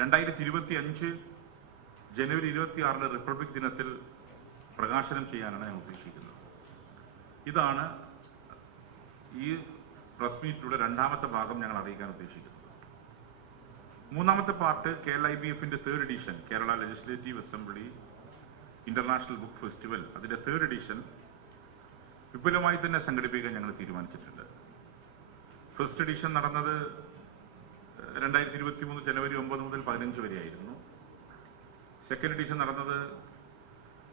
രണ്ടായിരത്തി ഇരുപത്തി അഞ്ച് ജനുവരി ഇരുപത്തി ആറിന് റിപ്പബ്ലിക് ദിനത്തിൽ പ്രകാശനം ചെയ്യാനാണ് ഞാൻ ഉദ്ദേശിക്കുന്നത്. ഇതാണ് ഈ പ്രസ് മീറ്റിലൂടെ രണ്ടാമത്തെ ഭാഗം ഞങ്ങൾ അറിയിക്കാൻ ഉദ്ദേശിക്കുന്നത്. മൂന്നാമത്തെ പാർട്ട് കേരള ഐ ബി എഫിന്റെ third edition Kerala legislative assembly international book festival അതിന്റെ തേർഡ് എഡിഷൻ വിപുലമായി തന്നെ സംഘടിപ്പിക്കാൻ ഞങ്ങൾ തീരുമാനിച്ചിട്ടുണ്ട്. ഫസ്റ്റ് എഡിഷൻ നടന്നത് രണ്ടായിരത്തി ഇരുപത്തി മൂന്ന് ജനുവരി പതിനഞ്ച് വരെയായിരുന്നു സെക്കൻഡ് എഡിഷൻ നടന്നത്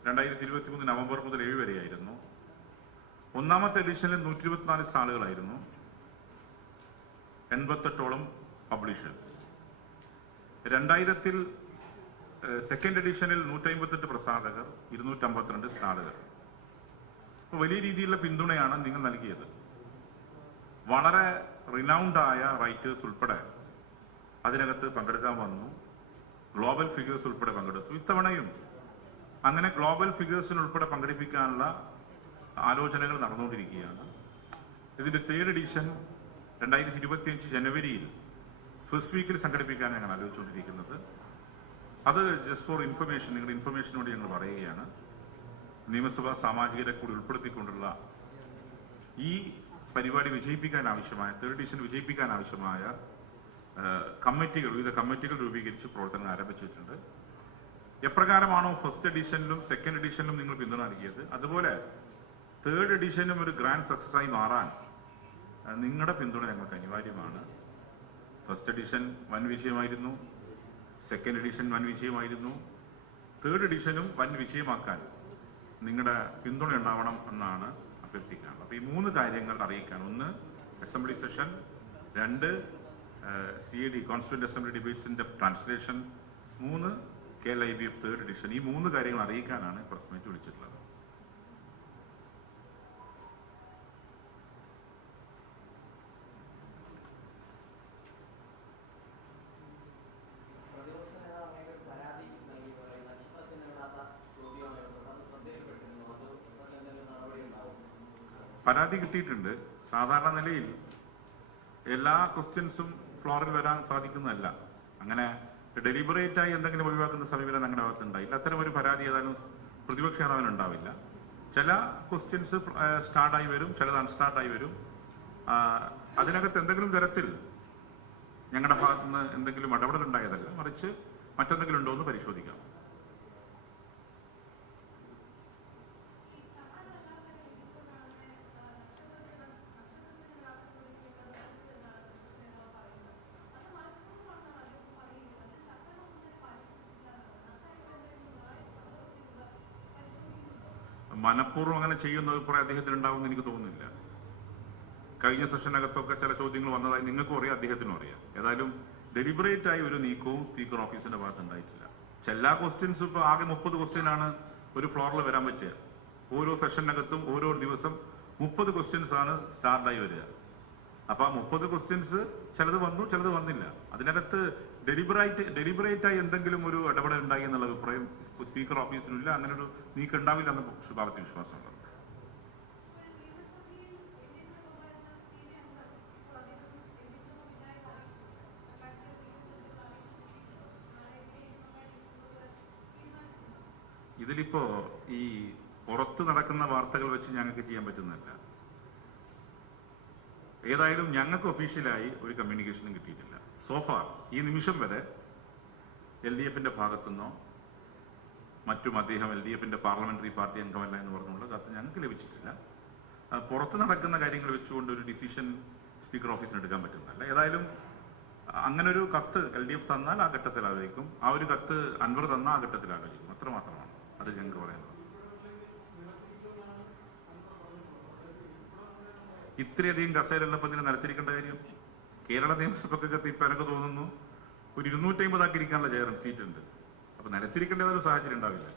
രണ്ടായിരത്തി ഇരുപത്തി മൂന്ന് നവംബർ മുതൽ ഏഴ് വരെയായിരുന്നു. ഒന്നാമത്തെ എഡിഷനിൽ നൂറ്റി ഇരുപത്തിനാല് സ്റ്റാളുകളായിരുന്നു എൺപത്തെട്ടോളം പബ്ലിഷേഴ്സ് രണ്ടായിരത്തിൽ സെക്കൻഡ് എഡിഷനിൽ നൂറ്റി അമ്പത്തെട്ട് പ്രസാധകർ ഇരുന്നൂറ്റമ്പത്തിരണ്ട് സ്റ്റാളുകൾ വലിയ രീതിയിലുള്ള പിന്തുണയാണ് നിങ്ങൾ നൽകിയത്. വളരെ റിനൗണ്ടായ റൈറ്റേഴ്സ് ഉൾപ്പെടെ അതിനകത്ത് പങ്കെടുക്കാൻ വന്നു. ഗ്ലോബൽ ഫിഗേഴ്സ് ഉൾപ്പെടെ പങ്കെടുത്തു. ഇത്തവണയും അങ്ങനെ ഗ്ലോബൽ ഫിഗേഴ്സിന് ഉൾപ്പെടെ പങ്കെടുപ്പിക്കാനുള്ള ആലോചനകൾ നടന്നുകൊണ്ടിരിക്കുകയാണ്. ഇതിന്റെ തേർഡ് എഡിഷൻ രണ്ടായിരത്തി ഇരുപത്തിയഞ്ച് ജനുവരിയിൽ ഫസ്റ്റ് വീക്കിൽ സംഘടിപ്പിക്കാനാണ് ഞങ്ങൾ ആലോചിച്ചുകൊണ്ടിരിക്കുന്നത്. അത് ജസ്റ്റ് ഫോർ ഇൻഫർമേഷൻ നിങ്ങളുടെ ഇൻഫർമേഷന് വേണ്ടി ഞങ്ങൾ പറയുകയാണ്. നിയമസഭാ സാമാജികരെ കൂടി ഉൾപ്പെടുത്തിക്കൊണ്ടുള്ള ഈ പരിപാടി വിജയിപ്പിക്കാൻ ആവശ്യമായ തേർഡ് എഡിഷൻ വിജയിപ്പിക്കാൻ ആവശ്യമായ കമ്മിറ്റികൾ വിവിധ കമ്മിറ്റികൾ രൂപീകരിച്ച് പ്രവർത്തനം ആരംഭിച്ചിട്ടുണ്ട്. എപ്രകാരമാണോ ഫസ്റ്റ് എഡിഷനിലും സെക്കൻഡ് എഡിഷനിലും നിങ്ങൾ പിന്തുണ നൽകിയത്? അതുപോലെ തേർഡ് എഡിഷനും ഒരു ഗ്രാൻഡ് സക്സസ് ആയി മാറാൻ നിങ്ങളുടെ പിന്തുണ ഞങ്ങൾക്ക് അനിവാര്യമാണ്. ഫസ്റ്റ് എഡിഷൻ വൻ വിജയമായിരുന്നു. സെക്കൻഡ് എഡിഷൻ വൻ വിജയമായിരുന്നു. തേർഡ് എഡിഷനും വൻ വിജയമാക്കാൻ നിങ്ങളുടെ പിന്തുണ ഉണ്ടാവണം എന്നാണ് അഭ്യർത്ഥിക്കാനുള്ളത്. അപ്പോൾ ഈ മൂന്ന് കാര്യങ്ങൾ അറിയിക്കാൻ ഒന്ന് അസംബ്ലി സെഷൻ രണ്ട് സി ഡി കോൺസ്റ്റിറ്റ്യൂന്റ് അസംബ്ലി ഡിബേറ്റ്സിന്റെ ട്രാൻസ്ലേഷൻ മൂന്ന് K I B F third edition ഈ മൂന്ന് കാര്യങ്ങൾ അറിയിക്കാനാണ് പ്രസ് മീറ്റ് വിളിച്ചിട്ടുള്ളത്? പരാതി കിട്ടിയിട്ടുണ്ട്. സാധാരണ നിലയിൽ എല്ലാ ക്വസ്റ്റ്യൻസും ഫ്ലോറിൽ വരാൻ സാധിക്കുന്നതല്ല. അങ്ങനെ ഡെലിബറേറ്റ് ആയി എന്തെങ്കിലും ഒഴിവാക്കുന്ന സമീപനം ഞങ്ങളുടെ ഭാഗത്ത് ഉണ്ടായില്ല അത്തരം ഒരു പരാതി ഏതായാലും പ്രതിപക്ഷ നേതാവിന് ഉണ്ടാവില്ല. ചില ക്വസ്റ്റ്യൻസ് സ്റ്റാർട്ടായി വരും ചിലത് അൺസ്റ്റാർട്ടായി വരും. അതിനകത്ത് എന്തെങ്കിലും തരത്തിൽ ഞങ്ങളുടെ ഭാഗത്തുനിന്ന് എന്തെങ്കിലും ഇടപെടൽ ഉണ്ടായതല്ല മറിച്ച് മറ്റെന്തെങ്കിലും ഉണ്ടോ എന്ന് പരിശോധിക്കാം. മനഃപൂർവം അങ്ങനെ ചെയ്യുന്ന അഭിപ്രായം അദ്ദേഹത്തിന് ഉണ്ടാവുമെന്ന് എനിക്ക് തോന്നുന്നില്ല. കഴിഞ്ഞ സെഷനകത്തൊക്കെ ചില ചോദ്യങ്ങൾ വന്നതായി നിങ്ങൾക്കും അറിയാം അദ്ദേഹത്തിനും അറിയാം. ഏതായാലും ഡെലിബറേറ്റ് ആയി ഒരു നീക്കവും സ്പീക്കർ ഓഫീസിന്റെ ഭാഗത്ത് ഉണ്ടായിട്ടില്ല എല്ലാ ക്വസ്റ്റ്യൻസും ഇപ്പൊ ആകെ മുപ്പത് ക്വസ്റ്റ്യൻ ആണ് ഒരു ഫ്ലോറിൽ വരാൻ പറ്റുക. ഓരോ സെഷനകത്തും ഓരോ ദിവസം മുപ്പത് ക്വസ്റ്റ്യൻസ് ആണ് സ്റ്റാർട്ടായി വരിക. അപ്പൊ ആ മുപ്പത് ക്വസ്റ്റ്യൻസ് ചിലത് വന്നു ചിലത് വന്നില്ല. അതിനകത്ത് ഡെലിബറേറ്റ് ആയി എന്തെങ്കിലും ഒരു ഇടപെടൽ ഉണ്ടായി എന്നുള്ള അഭിപ്രായം സ്പീക്കർ ഓഫീസിലില്ല അങ്ങനെ ഒരു നീക്കം ഉണ്ടാവില്ല എന്ന ശുഭാപ്തി വിശ്വാസമുണ്ട്. ഇതിലിപ്പോ ഈ പുറത്ത് നടക്കുന്ന വാർത്തകൾ വെച്ച് ഞങ്ങൾക്ക് ചെയ്യാൻ പറ്റുന്നില്ല ഏതായാലും ഞങ്ങൾക്ക് ഒഫീഷ്യലായി ഒരു കമ്മ്യൂണിക്കേഷനും കിട്ടിയിട്ടില്ല. സോഫാർ ഈ നിമിഷം വരെ എൽ ഡി എഫിന്റെ ഭാഗത്തുനിന്നോ മറ്റും അദ്ദേഹം എൽ ഡി എഫിന്റെ പാർലമെന്ററി പാർട്ടി അംഗമല്ല എന്ന് പറഞ്ഞുള്ള കത്ത് ഞങ്ങൾക്ക് ലഭിച്ചിട്ടില്ല. പുറത്ത് നടക്കുന്ന കാര്യങ്ങൾ വെച്ചുകൊണ്ട് ഒരു ഡിസിഷൻ സ്പീക്കർ ഓഫീസിന് എടുക്കാൻ പറ്റുന്നതല്ല. ഏതായാലും അങ്ങനെ ഒരു കത്ത് എൽ ഡി എഫ് തന്നാൽ ആ ഘട്ടത്തിൽ ആലോചിക്കും ആ ഒരു കത്ത് അൻവർ തന്നാൽ ആ ഘട്ടത്തിൽ ആലോചിക്കും അത്ര മാത്രമാണ് അത് ഞങ്ങൾക്ക് പറയുന്നത്. ഇത്രയധികം കസേരയുള്ളപ്പോൾ ഇതിനെ നിലത്തിരിക്കേണ്ട കാര്യം കേരള നിയമസഭക്കൊക്കെ ഇപ്പൊ എനിക്ക് തോന്നുന്നു ഒരു ഇരുന്നൂറ്റി ആക്കി ഇരിക്കാനുള്ള ചെയർ സീറ്റ് ഉണ്ട് അപ്പൊ നിലത്തിരിക്കേണ്ട ഒരു സാഹചര്യം ഉണ്ടാവില്ല.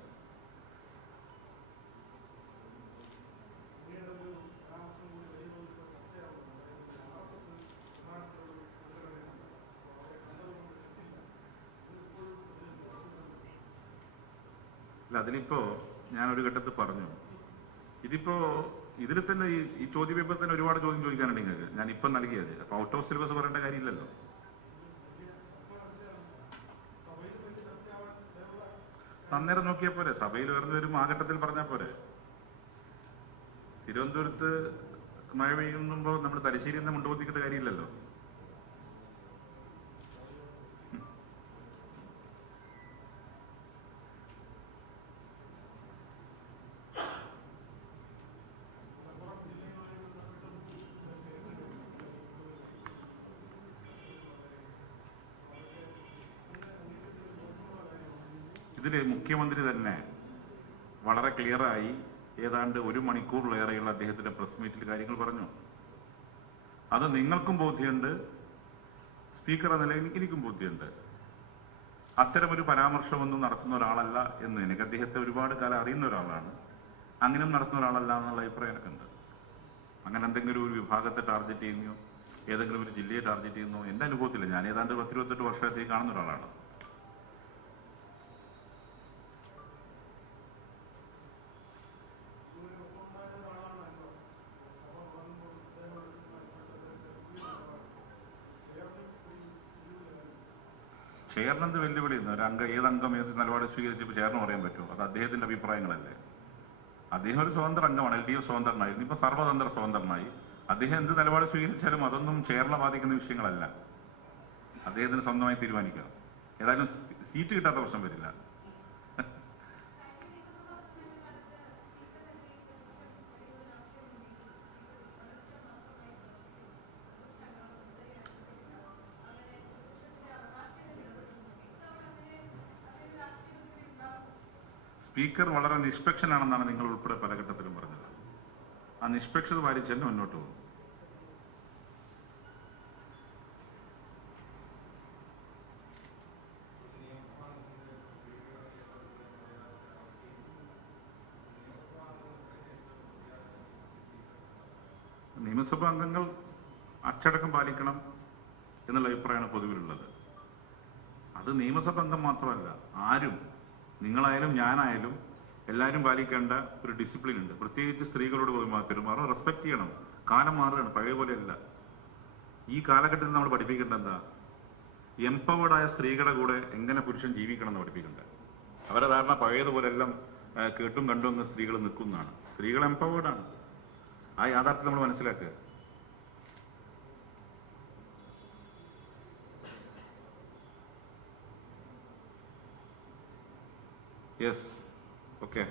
ഞാൻ ഒരു ഘട്ടത്തിൽ പറഞ്ഞു. ഇതിപ്പോ ഇതിൽ തന്നെ ഈ ഈ ചോദ്യ പേപ്പർ തന്നെ ഒരുപാട് ചോദ്യം ചോദിക്കാനുണ്ട് നിങ്ങൾക്ക് ഞാൻ ഇപ്പം നൽകിയത്. അപ്പൊ ഔട്ട് ഓഫ് സിലബസ് പറയേണ്ട കാര്യമില്ലല്ലോ. അന്നേരം നോക്കിയാൽ പോരെ. സഭയിൽ വരുന്ന ഒരു ആഘട്ടത്തിൽ പറഞ്ഞാൽ പോരെ. തിരുവനന്തപുരത്ത് മഴ പെയ്യുമ്പോൾ നമ്മൾ തലശ്ശേരിയിൽ നിന്ന് മുണ്ടുപൊത്തിക്കേണ്ട കാര്യമില്ലല്ലോ. ഇതിൽ മുഖ്യമന്ത്രി തന്നെ വളരെ ക്ലിയറായി ഏതാണ്ട് ഒരു മണിക്കൂറിലേറെയുള്ള അദ്ദേഹത്തിന്റെ പ്രസ് മീറ്റിൽ കാര്യങ്ങൾ പറഞ്ഞു. അത് നിങ്ങൾക്കും ബോധ്യമുണ്ട് സ്പീക്കർ എന്ന നിലയിൽ എനിക്കും ബോധ്യമുണ്ട്. അത്തരമൊരു പരാമർശമൊന്നും നടത്തുന്ന ഒരാളല്ല എന്ന് എനിക്ക് അദ്ദേഹത്തെ ഒരുപാട് കാലം അറിയുന്ന ഒരാളാണ്. അങ്ങനെയും നടത്തുന്ന ഒരാളല്ല എന്നുള്ള അഭിപ്രായം എനിക്കുണ്ട്. അങ്ങനെ എന്തെങ്കിലും ഒരു വിഭാഗത്തെ ടാർഗറ്റ് ചെയ്യുന്നോ ഏതെങ്കിലും ഒരു ജില്ലയെ ടാർഗറ്റ് ചെയ്യുന്നോ എന്റെ അനുഭവത്തില്ല ഞാൻ ഏതാണ്ട് പത്തിരുപത്തെട്ട് വർഷത്തേക്ക് കാണുന്ന ഒരാളാണ്. ചെയറിന് വെല്ലുവിളി ഒരു അംഗം ഏത് അംഗം ഏത് നിലപാട് സ്വീകരിച്ചപ്പോൾ ചേർന്ന് പറയാൻ പറ്റുമോ? അത് അദ്ദേഹത്തിന്റെ അഭിപ്രായങ്ങളല്ലേ. അദ്ദേഹം ഒരു സ്വതന്ത്ര അംഗമാണ് എൽ ഡി എഫ് സ്വതന്ത്രനായിരുന്നു ഇപ്പൊ സർവതന്ത്ര സ്വതന്ത്രനായി. അദ്ദേഹം എന്ത് നിലപാട് സ്വീകരിച്ചാലും അതൊന്നും ചേർന്ന ബാധിക്കുന്ന വിഷയങ്ങളല്ല. അദ്ദേഹത്തിന് സ്വന്തമായി തീരുമാനിക്കണം. ഏതായാലും സീറ്റ് കിട്ടാത്ത പ്രശ്നം വരില്ല. സ്പീക്കർ വളരെ നിഷ്പക്ഷനാണെന്നാണ് നിങ്ങൾ ഉൾപ്പെടെ പല ഘട്ടത്തിലും പറഞ്ഞത്. ആ നിഷ്പക്ഷത പാലിച്ച് തന്നെ മുന്നോട്ട് പോകും. നിയമസഭാ അംഗങ്ങൾ അച്ചടക്കം പാലിക്കണം എന്നുള്ള അഭിപ്രായമാണ് പൊതുവിലുള്ളത്. അത് നിയമസഭാ അംഗം മാത്രമല്ല ആരും നിങ്ങളായാലും ഞാനായാലും എല്ലാവരും പാലിക്കേണ്ട ഒരു ഡിസിപ്ലിൻ ഉണ്ട്. പ്രത്യേകിച്ച് സ്ത്രീകളോട് പെരുമാ- പെരുമാറും റെസ്പെക്ട് ചെയ്യണം. കാലം മാറുകയാണ്. പഴയ പോലെയല്ല. ഈ കാലഘട്ടത്തിൽ നമ്മൾ പഠിപ്പിക്കേണ്ട എന്താ? എംപവേർഡായ സ്ത്രീകളുടെ കൂടെ എങ്ങനെ പുരുഷൻ ജീവിക്കണം എന്ന് പഠിപ്പിക്കേണ്ട അവരെ ധാരണ പഴയതുപോലെ എല്ലാം കേട്ടും കണ്ടും സ്ത്രീകൾ നിൽക്കുന്നതാണ്. സ്ത്രീകൾ എംപവേർഡാണ് ആ യാഥാർത്ഥ്യം നമ്മൾ മനസ്സിലാക്കുക. yes. Okay.